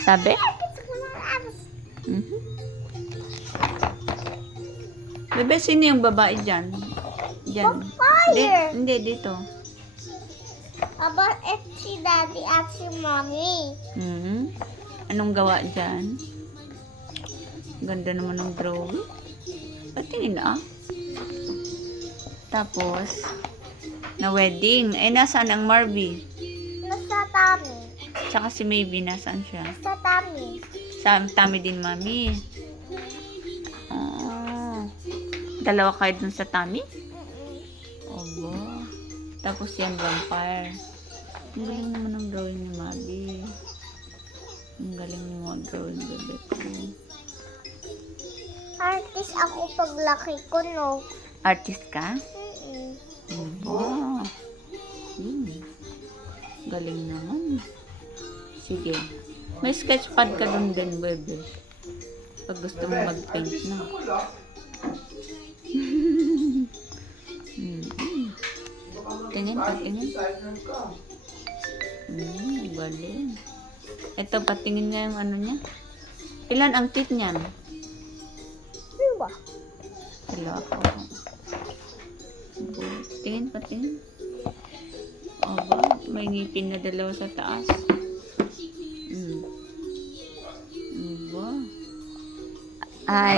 Sabi? Mhm. Bebe, sino yung babae dyan? Dyan. Fire! Hindi, dito. About if si daddy at si mommy. Mhm. Anong gawa dyan? Ganda naman ng drawing. Patingin na ah. Tapos, na wedding. Eh, nasaan ang Marvy? Nasa tummy. Tsaka si Maybe, nasaan siya? Nasa tummy. Sa tami din, mami. Oh. Dalawa kayo dun sa tummy? Obo. Tapos yan, vampire. Ang galing naman ng drawing ni Mabi. Ang galing mo mag-drawing, bebe ko. Artist ako paglaki ko, no? Artist ka? Mm-mm. Obo. Galing naman. Sige. May sketchpad ka dun din, bebe. Pag gusto mo mag-paint na. Tingin, patingin. Galing. Ito, patingin nga yung ano niya. Ilan ang teeth niyan? Ano ba? Dalawa po. Tingin, patingin. Aba, may ngipin na dalawa sa taas. Aba. Ay.